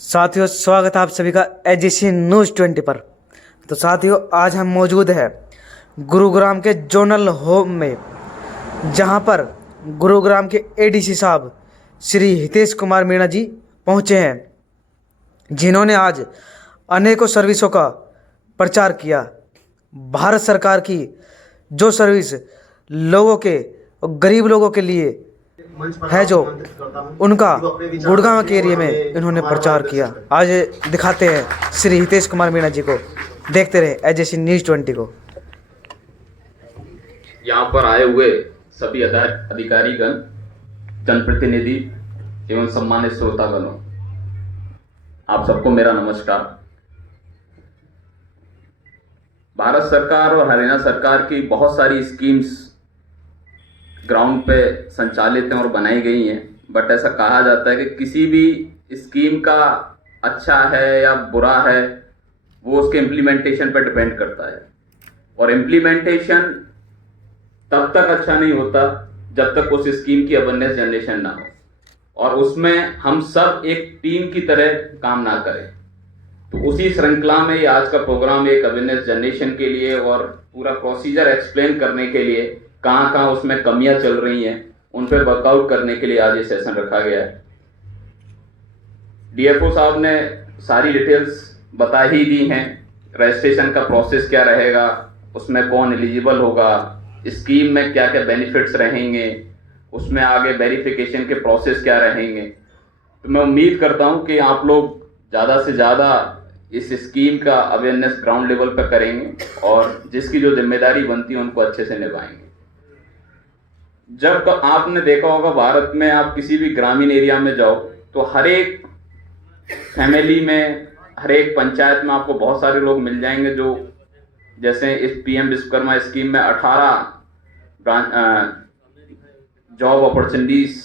साथियों, स्वागत है आप सभी का एजीसी न्यूज़ 20 पर। तो साथियों, आज हम मौजूद है गुरुग्राम के जोनल होम में, जहां पर गुरुग्राम के एडीसी साहब श्री हितेश कुमार मीणा जी पहुंचे हैं, जिन्होंने आज अनेकों सर्विसों का प्रचार किया। भारत सरकार की जो सर्विस लोगों के और गरीब लोगों के लिए है, जो उनका गुड़गांव के एरिया में इन्होंने प्रचार किया। आज दिखाते हैं श्री हितेश कुमार मीणा जी को। देखते रहे एजेसी न्यूज़ 20 को। यहाँ पर आए हुए सभी अधिकारीगण, जनप्रतिनिधि एवं सम्मानित श्रोतागणों, आप सबको मेरा नमस्कार। भारत सरकार और हरियाणा सरकार की बहुत सारी स्कीम्स ग्राउंड पे संचालित हैं और बनाई गई हैं, बट ऐसा कहा जाता है कि किसी भी स्कीम का अच्छा है या बुरा है वो उसके इम्प्लीमेंटेशन पर डिपेंड करता है। और इम्प्लीमेंटेशन तब तक अच्छा नहीं होता जब तक उस स्कीम की अवेयरनेस जनरेशन ना हो और उसमें हम सब एक टीम की तरह काम ना करें। तो उसी श्रृंखला में ये आज का प्रोग्राम एक अवेयरनेस जनरेशन के लिए और पूरा प्रोसीजर एक्सप्लेन करने के लिए, कहाँ कहाँ उसमें कमियां चल रही हैं उन पर वर्कआउट करने के लिए आज ये सेशन रखा गया है। डीएफओ साहब ने सारी डिटेल्स बता ही दी हैं। रजिस्ट्रेशन का प्रोसेस क्या रहेगा, उसमें कौन एलिजिबल होगा, स्कीम में क्या क्या बेनिफिट्स रहेंगे, उसमें आगे वेरिफिकेशन के प्रोसेस क्या रहेंगे। तो मैं उम्मीद करता हूं कि आप लोग ज़्यादा से ज़्यादा इस स्कीम का अवेयरनेस ग्राउंड लेवल पर करेंगे और जिसकी जो जिम्मेदारी बनती है उनको अच्छे से निभाएंगे। जब आपने देखा होगा भारत में, आप किसी भी ग्रामीण एरिया में जाओ तो हर एक फैमिली में, हर एक पंचायत में आपको बहुत सारे लोग मिल जाएंगे जो जैसे इस पीएम विश्वकर्मा स्कीम में 18 जॉब अपॉर्चुनिटीज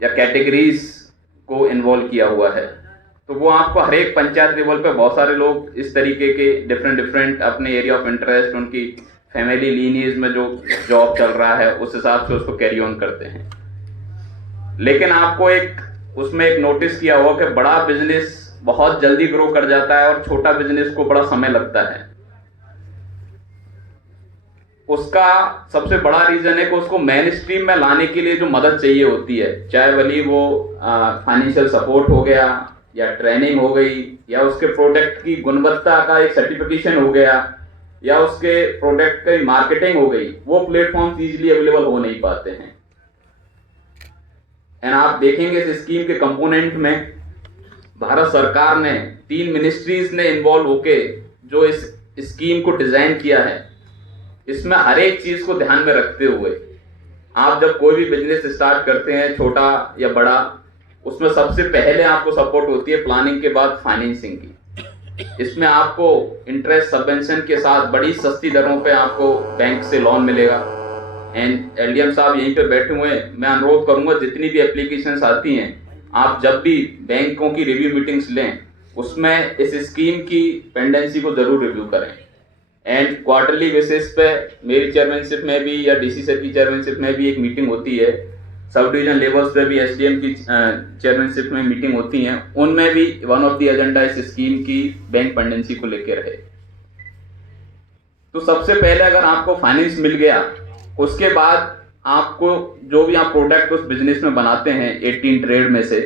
या कैटेगरीज को इन्वॉल्व किया हुआ है। तो वो आपको हर एक पंचायत लेवल पे बहुत सारे लोग इस तरीके के डिफरेंट अपने एरिया ऑफ इंटरेस्ट, उनकी फैमिली लीनिएज में जो जॉब चल रहा है उस हिसाब से उसको कैरी ऑन करते हैं। लेकिन आपको उसमें एक नोटिस किया होगा कि बड़ा बिजनेस बहुत जल्दी ग्रो कर जाता है और छोटा बिजनेस को बड़ा समय लगता है। उसका सबसे बड़ा रीजन है कि उसको मेन स्ट्रीम में लाने के लिए जो मदद चाहिए होती है, चाहे भले वो फाइनेंशियल सपोर्ट हो गया या ट्रेनिंग हो गई या उसके प्रोडक्ट की गुणवत्ता का एक सर्टिफिकेशन हो गया या उसके प्रोडक्ट की मार्केटिंग हो गई, वो प्लेटफॉर्म इजीली अवेलेबल हो नहीं पाते हैं। एंड आप देखेंगे इस स्कीम के कंपोनेंट में भारत सरकार ने 3 मिनिस्ट्रीज ने इन्वॉल्व होके जो इस स्कीम को डिजाइन किया है, इसमें हर एक चीज को ध्यान में रखते हुए आप जब कोई भी बिजनेस स्टार्ट करते हैं, छोटा या बड़ा, उसमें सबसे पहले आपको सपोर्ट होती है प्लानिंग के बाद फाइनेंसिंग की। इसमें आपको इंटरेस्ट सबवेंशन के साथ बड़ी सस्ती दरों पे आपको बैंक से लोन मिलेगा। एंड एलडीएम साहब यहीं पे बैठे हुए हैं, मैं अनुरोध करूंगा जितनी भी एप्लीकेशंस आती हैं आप जब भी बैंकों की रिव्यू मीटिंग्स लें उसमें इस स्कीम की पेंडेंसी को जरूर रिव्यू करें। एंड क्वार्टरली बेसिस पे मेरी चेयरमैनशिप में भी या डीसी सर की चेयरमैनशिप में भी एक मीटिंग होती है, सब डिवीजन लेवल्स पे भी एसडीएम की चेयरमैनशिप में मीटिंग होती हैं, उनमें भी वन ऑफ द एजेंडा इस स्कीम की बैंक पेंडेंसी को लेकर रहे। तो सबसे पहले अगर आपको फाइनेंस मिल गया, उसके बाद आपको जो भी आप प्रोडक्ट उस बिजनेस में बनाते हैं 18 ट्रेड में से,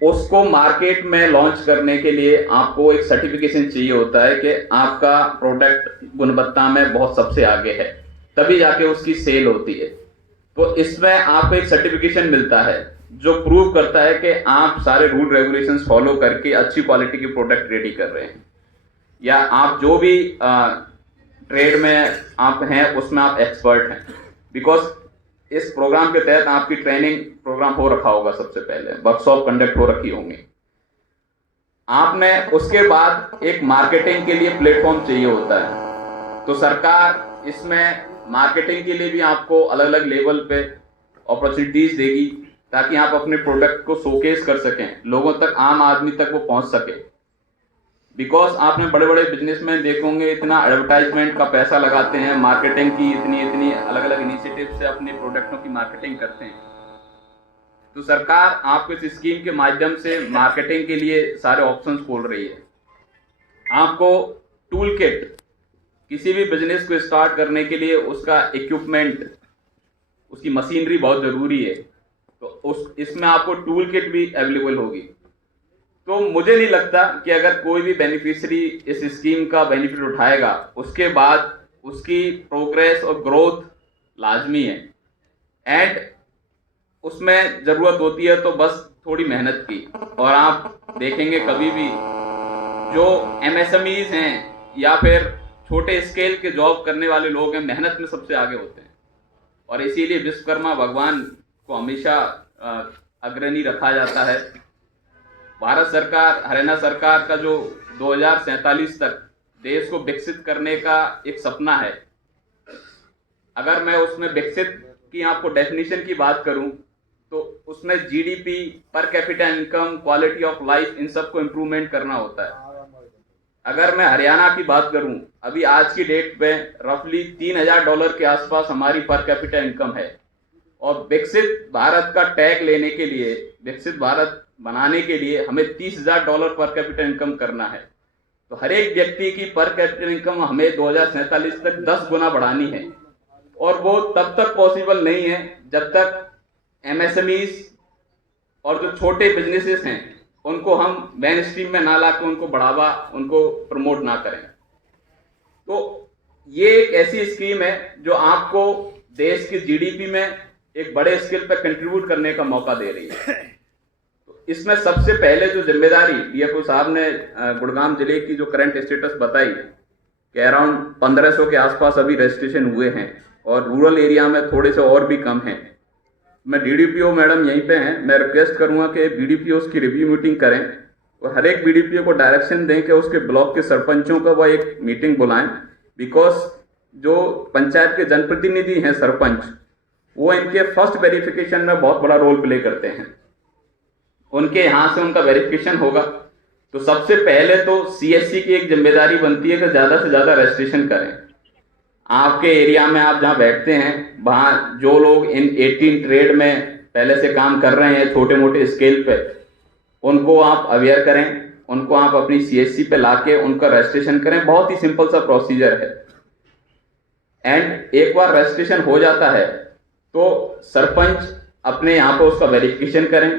उसको मार्केट में लॉन्च करने के लिए आपको एक सर्टिफिकेशन चाहिए होता है कि आपका प्रोडक्ट गुणवत्ता में बहुत सबसे आगे है, तभी जाके उसकी सेल होती है। तो इसमें आपको एक सर्टिफिकेशन मिलता है जो प्रूव करता है कि आप सारे रूल रेगुलेशंस फॉलो करके अच्छी क्वालिटी की प्रोडक्ट रेडी कर रहे हैं, या आप जो भी ट्रेड में आप हैं उसमें आप एक्सपर्ट हैं। बिकॉज इस प्रोग्राम के तहत आपकी ट्रेनिंग प्रोग्राम हो रखा होगा, सबसे पहले वर्कशॉप कंडक्ट हो रखी होंगी आपने, उसके बाद एक मार्केटिंग के लिए प्लेटफॉर्म चाहिए होता है। तो सरकार इसमें मार्केटिंग के लिए भी आपको अलग अलग लेवल पे अपॉर्चुनिटीज देगी ताकि आप अपने प्रोडक्ट को शोकेस कर सकें, लोगों तक, आम आदमी तक वो पहुंच सके। बिकॉज आपने बड़े बड़े बिजनेस में देखोगे इतना एडवर्टाइजमेंट का पैसा लगाते हैं, मार्केटिंग की इतनी अलग अलग इनिशिएटिव से अपने प्रोडक्टों की मार्केटिंग करते हैं, तो सरकार आपको इस स्कीम के माध्यम से मार्केटिंग के लिए सारे ऑप्शंस खोल रही है। आपको टूल किट, किसी भी बिजनेस को स्टार्ट करने के लिए उसका इक्विपमेंट, उसकी मशीनरी बहुत ज़रूरी है, तो इसमें आपको टूल किट भी अवेलेबल होगी। तो मुझे नहीं लगता कि अगर कोई भी बेनिफिशियरी इस स्कीम का बेनिफिट उठाएगा उसके बाद उसकी प्रोग्रेस और ग्रोथ लाजमी है, एंड उसमें ज़रूरत होती है तो बस थोड़ी मेहनत की। और आप देखेंगे कभी भी जो MSMEs हैं या फिर छोटे स्केल के जॉब करने वाले लोग हैं, मेहनत में सबसे आगे होते हैं, और इसीलिए विश्वकर्मा भगवान को हमेशा अग्रणी रखा जाता है। भारत सरकार, हरियाणा सरकार का जो 2047 तक देश को विकसित करने का एक सपना है, अगर मैं उसमें विकसित की आपको डेफिनेशन की बात करूं तो उसमें GDP, per capita income, quality of life, इन सबको इम्प्रूवमेंट करना होता है। अगर मैं हरियाणा की बात करूं, अभी आज की डेट पे रफली $3000 के आसपास हमारी पर कैपिटा इनकम है, और विकसित भारत का टैग लेने के लिए, विकसित भारत बनाने के लिए हमें $30,000 पर कैपिटा इनकम करना है। तो हर एक व्यक्ति की पर कैपिटा इनकम हमें 2047 तक 10 गुना बढ़ानी है, और वो तब तक पॉसिबल नहीं है जब तक MSMEs और जो छोटे बिजनेसेस हैं उनको हम मेन स्ट्रीम में ना लाकर उनको बढ़ावा, उनको प्रमोट ना करें। तो ये एक ऐसी स्कीम है जो आपको देश की GDP में एक बड़े स्केल पर कंट्रीब्यूट करने का मौका दे रही है। तो इसमें सबसे पहले जो जिम्मेदारी DFO साहब ने गुड़गांव जिले की जो करंट स्टेटस बताई कि अराउंड 1500 के आसपास अभी रजिस्ट्रेशन हुए हैं, और रूरल एरिया में थोड़े से और भी कम हैं। मैं DDPO मैडम यहीं पे हैं, मैं रिक्वेस्ट करूंगा कि BDPOs की रिव्यू मीटिंग करें और हर एक BDPO को डायरेक्शन दें कि उसके ब्लॉक के सरपंचों का वह एक मीटिंग बुलाएं, बिकॉज जो पंचायत के जनप्रतिनिधि हैं सरपंच, वो इनके फर्स्ट वेरिफिकेशन में बहुत बड़ा रोल प्ले करते हैं। उनके यहाँ से उनका वेरिफिकेशन होगा, तो सबसे पहले तो CSC की एक जिम्मेदारी बनती है कि ज़्यादा से ज़्यादा रजिस्ट्रेशन करें। आपके एरिया में आप जहाँ बैठते हैं, वहाँ जो लोग इन 18 ट्रेड में पहले से काम कर रहे हैं छोटे मोटे स्केल पे, उनको आप अवेयर करें, उनको आप अपनी CSC पे लाके उनका रजिस्ट्रेशन करें। बहुत ही सिंपल सा प्रोसीजर है, एंड एक बार रजिस्ट्रेशन हो जाता है तो सरपंच अपने यहाँ पे उसका वेरिफिकेशन करें।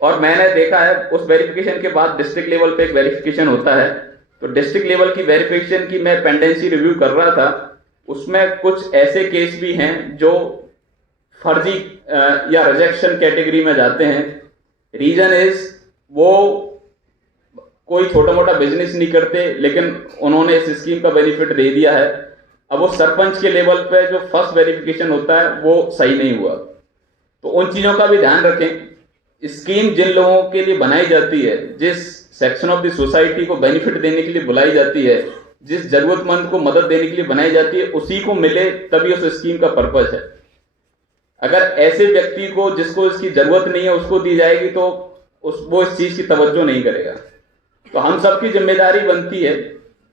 और मैंने देखा है उस वेरिफिकेशन के बाद डिस्ट्रिक्ट लेवल पे एक वेरिफिकेशन होता है, तो डिस्ट्रिक्ट लेवल की वेरिफिकेशन की मैं पेंडेंसी रिव्यू कर रहा था, उसमें कुछ ऐसे केस भी हैं जो फर्जी या रिजेक्शन कैटेगरी में जाते हैं। रीजन इज वो कोई छोटा मोटा बिजनेस नहीं करते, लेकिन उन्होंने इस स्कीम का बेनिफिट दे दिया है। अब वो सरपंच के लेवल पे जो फर्स्ट वेरिफिकेशन होता है वो सही नहीं हुआ, तो उन चीज़ों का भी ध्यान रखें। स्कीम जिन लोगों के लिए बनाई जाती है, जिस सेक्शन ऑफ द सोसाइटी को बेनिफिट देने के लिए बुलाई जाती है, जिस जरूरतमंद को मदद देने के लिए बनाई जाती है, उसी को मिले, तभी उस स्कीम का पर्पस है। अगर ऐसे व्यक्ति को जिसको इसकी जरूरत नहीं है उसको दी जाएगी तो वो इस चीज की तवज्जो नहीं करेगा। तो हम सबकी जिम्मेदारी बनती है,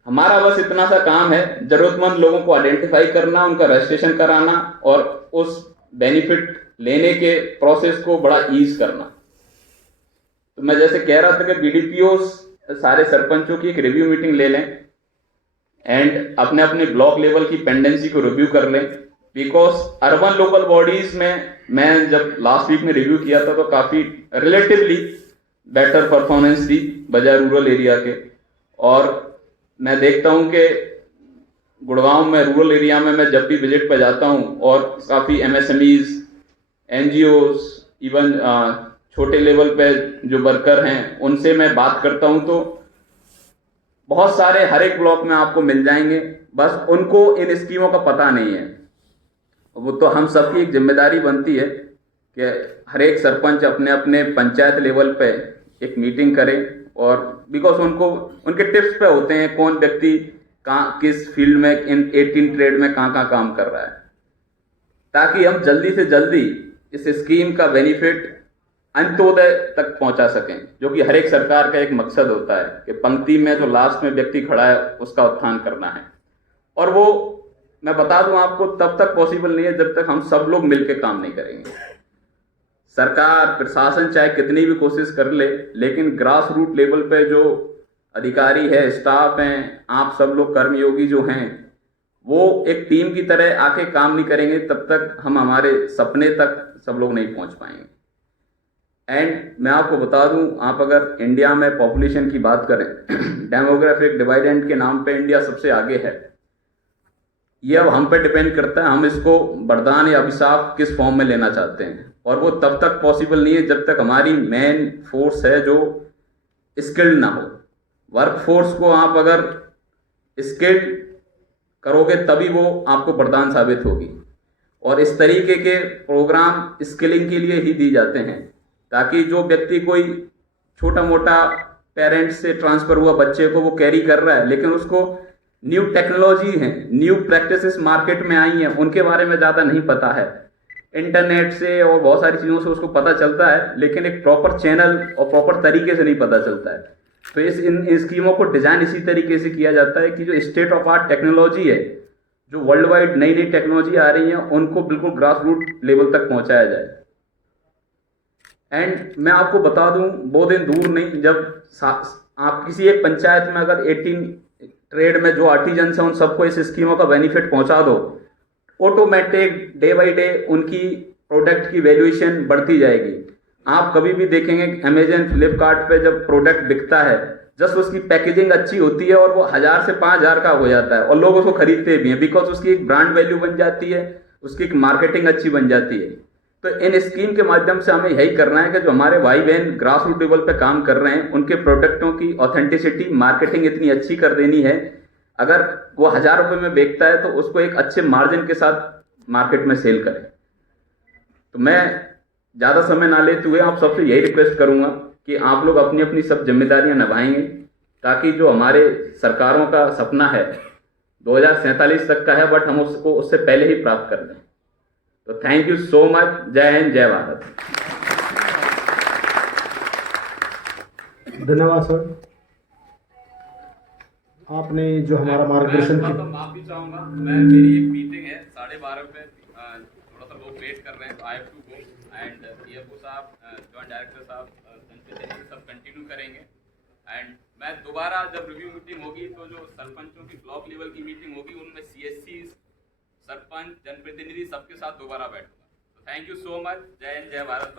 हमारा बस इतना सा काम है, जरूरतमंद लोगों को आइडेंटिफाई करना, उनका रजिस्ट्रेशन कराना और उस बेनिफिट लेने के प्रोसेस को बड़ा ईज करना। तो मैं जैसे कह रहा था कि BDPOs सारे सरपंचों की एक रिव्यू मीटिंग ले लें एंड अपने अपने ब्लॉक लेवल की पेंडेंसी को रिव्यू कर लें, बिकॉज अर्बन लोकल बॉडीज में मैं जब लास्ट वीक में रिव्यू किया था तो काफ़ी रिलेटिवली बेटर परफॉर्मेंस थी बजाय रूरल एरिया के। और मैं देखता हूं कि गुड़गांव में रूरल एरिया में मैं जब भी विजिट पे जाता हूं और काफ़ी MSMEs, NGOs, इवन छोटे लेवल पे जो वर्कर हैं उनसे मैं बात करता हूं तो बहुत सारे हर एक ब्लॉक में आपको मिल जाएंगे, बस उनको इन स्कीमों का पता नहीं है। वो तो हम सबकी एक जिम्मेदारी बनती है कि हर एक सरपंच अपने अपने पंचायत लेवल पे एक मीटिंग करे, और बिकॉज उनको उनके टिप्स पे होते हैं कौन व्यक्ति कहाँ किस फील्ड में इन 18 ट्रेड में कहाँ काम कर रहा है, ताकि हम जल्दी से जल्दी इस स्कीम का बेनिफिट अंत्योदय तक पहुंचा सकें, जो कि हर एक सरकार का एक मकसद होता है कि पंक्ति में जो लास्ट में व्यक्ति खड़ा है उसका उत्थान करना है। और वो मैं बता दूं आपको तब तक पॉसिबल नहीं है जब तक हम सब लोग मिलकर काम नहीं करेंगे। सरकार प्रशासन चाहे कितनी भी कोशिश कर ले, लेकिन ग्रास रूट लेवल पे जो अधिकारी है, स्टाफ हैं, आप सब लोग कर्मयोगी जो हैं, वो एक टीम की तरह आके काम नहीं करेंगे, तब तक हम हमारे सपने तक सब लोग नहीं पहुंच पाएंगे। एंड मैं आपको बता दूं, आप अगर इंडिया में पॉपुलेशन की बात करें, डेमोग्राफिक डिवाइडेंड के नाम पे इंडिया सबसे आगे है। ये अब हम पे डिपेंड करता है, हम इसको वरदान या अभिशाप किस फॉर्म में लेना चाहते हैं, और वो तब तक पॉसिबल नहीं है जब तक हमारी मेन फोर्स है जो स्किल्ड ना हो। वर्क फोर्स को आप अगर स्किल्ड करोगे तभी वो आपको वरदान साबित होगी। और इस तरीके के प्रोग्राम स्किलिंग के लिए ही दी जाते हैं, ताकि जो व्यक्ति कोई छोटा मोटा पेरेंट्स से ट्रांसफर हुआ बच्चे को वो कैरी कर रहा है, लेकिन उसको न्यू टेक्नोलॉजी है, न्यू प्रैक्टिसेस मार्केट में आई हैं, उनके बारे में ज़्यादा नहीं पता है। इंटरनेट से और बहुत सारी चीज़ों से उसको पता चलता है, लेकिन एक प्रॉपर चैनल और प्रॉपर तरीके से नहीं पता चलता है। तो इन स्कीमों को डिज़ाइन इसी तरीके से किया जाता है कि जो स्टेट ऑफ आर्ट टेक्नोलॉजी है, जो वर्ल्ड वाइड नई नई टेक्नोलॉजी आ रही है, उनको बिल्कुल ग्रास रूट लेवल तक पहुंचाया जाए। एंड मैं आपको बता दूं, वो दिन दूर नहीं जब आप किसी एक पंचायत में अगर 18 ट्रेड में जो आर्टिजन्स हैं उन सबको इस स्कीमों का बेनिफिट पहुंचा दो, ऑटोमेटिक डे बाई डे उनकी प्रोडक्ट की वैल्यूएशन बढ़ती जाएगी। आप कभी भी देखेंगे अमेजन फ्लिपकार्ट पे जब प्रोडक्ट बिकता है, जस्ट उसकी पैकेजिंग अच्छी होती है और वो 1000 से 5000 का हो जाता है और लोग उसको खरीदते भी हैं, बिकॉज उसकी एक ब्रांड वैल्यू बन जाती है, उसकी एक मार्केटिंग अच्छी बन जाती है। तो इन स्कीम के माध्यम से हमें यही करना है कि जो हमारे भाई बहन ग्रास रूट लेवल पे काम कर रहे हैं, उनके प्रोडक्टों की ऑथेंटिसिटी, मार्केटिंग इतनी अच्छी कर देनी है, अगर वो 1000 रुपये में बेचता है तो उसको एक अच्छे मार्जिन के साथ मार्केट में सेल करें। तो मैं ज़्यादा समय ना लेते हुए आप सबसे यही रिक्वेस्ट करूंगा कि आप लोग अपनी अपनी सब जिम्मेदारियां निभाएंगे, ताकि जो हमारे सरकारों का सपना है 2047 तक का है, बट हम उसको उससे पहले ही प्राप्त कर लें। तो थैंक यू सो मच। जय हिंद, जय भारत। धन्यवाद सर, आपने जो हमारा मार्गदर्शन किया। माफी चाहूंगा, मैं मेरी एक मीटिंग है 12:30 पे, थोड़ा सा लोग वेट कर रहे हैं, I have to go. And CFO साहब, जॉइंट डायरेक्टर साहब, सब कंटिन्यू करेंगे। एंड मैं दोबारा जब रिव्यू मीटिंग होगी तो जो सरपंचों की ब्लॉक लेवल की मीटिंग होगी उनमें सीएससी, सरपंच, जनप्रतिनिधि सबके साथ दोबारा बैठूंगा। तो थैंक यू सो मच। जय हिंद, जय भारत।